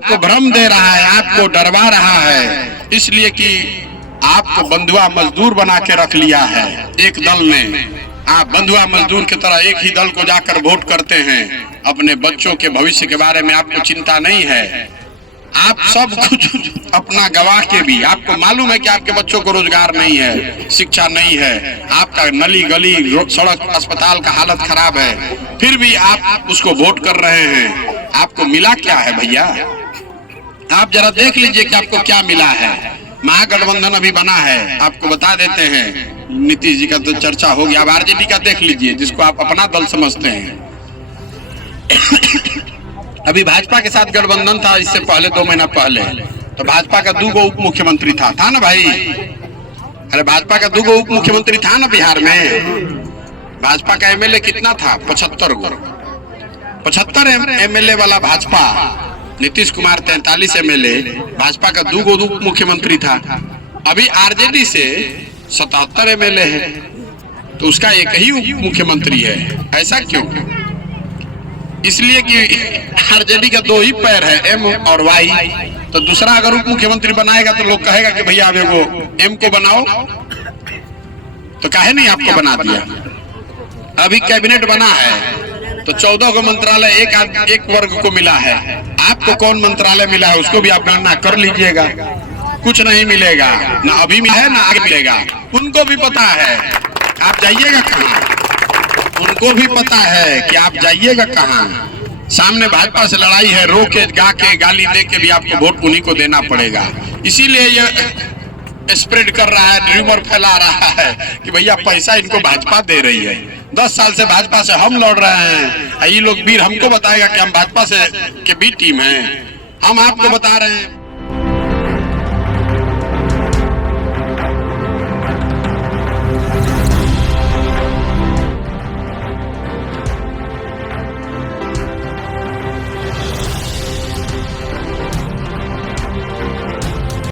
आपको भ्रम दे रहा है, आपको डरवा रहा है, इसलिए कि आपको बंधुआ मजदूर बना के रख लिया है एक दल ने। आप बंधुआ मजदूर की तरह एक ही दल को जाकर वोट करते हैं, अपने बच्चों के भविष्य के बारे में आपको चिंता नहीं है। आप सब कुछ अपना गवा के भी आपको मालूम है कि आपके बच्चों को रोजगार नहीं है, शिक्षा नहीं है, आपका नली गली सड़क अस्पताल का हालत खराब है, फिर भी आप उसको वोट कर रहे हैं। आपको मिला क्या है भैया? आप जरा देख लीजिए कि आपको क्या मिला है। महागठबंधन अभी बना है, आपको बता देते हैं। नीतीश जी का तो चर्चा हो गया, अब आरजेडी का देख लीजिए, जिसको आप अपना दल समझते हैं। अभी भाजपा के साथ गठबंधन था इससे पहले 2 महीना पहले, तो भाजपा का 2 उप मुख्यमंत्री था ना भाई? अरे भाजपा का 2 उप मुख्यमंत्री था ना बिहार में? भाजपा का एमएलए कितना था? 75 एमएलए वाला भाजपा। नीतीश कुमार 43 एमएलए, भाजपा का 2 उप मुख्यमंत्री था। अभी आरजेडी से 77 एमएलए है, तो उसका एक ही उप मुख्यमंत्री है। ऐसा क्यों? इसलिए कि आरजेडी का 2 ही पैर है, एम और वाई। तो दूसरा अगर उप मुख्यमंत्री बनाएगा तो लोग कहेगा कि भैया आप एगो एम को बनाओ, तो काहे नहीं आपको बना दिया? अभी कैबिनेट बना है तो 14 को मंत्रालय एक वर्ग को मिला है। आपको कौन मंत्रालय मिला है उसको भी आप गणना कर लीजिएगा। कुछ नहीं मिलेगा, ना अभी मिला है ना आगे मिलेगा। उनको भी पता है आप जाइएगा कहाँ, उनको भी पता है कि आप जाइएगा कहाँ। सामने भाजपा से लड़ाई है, रो के गा के गाली दे के भी आपको वोट उन्हीं को देना पड़ेगा। इसीलिए ये स्प्रेड कर रहा है, र्यूमर फैला रहा है कि भैया पैसा इनको भाजपा दे रही है। 10 साल से भाजपा से हम लड़ रहे हैं, ये लोग वीर हमको बताएगा कि हम भाजपा से के बी टीम हैं। हम आपको बता रहे हैं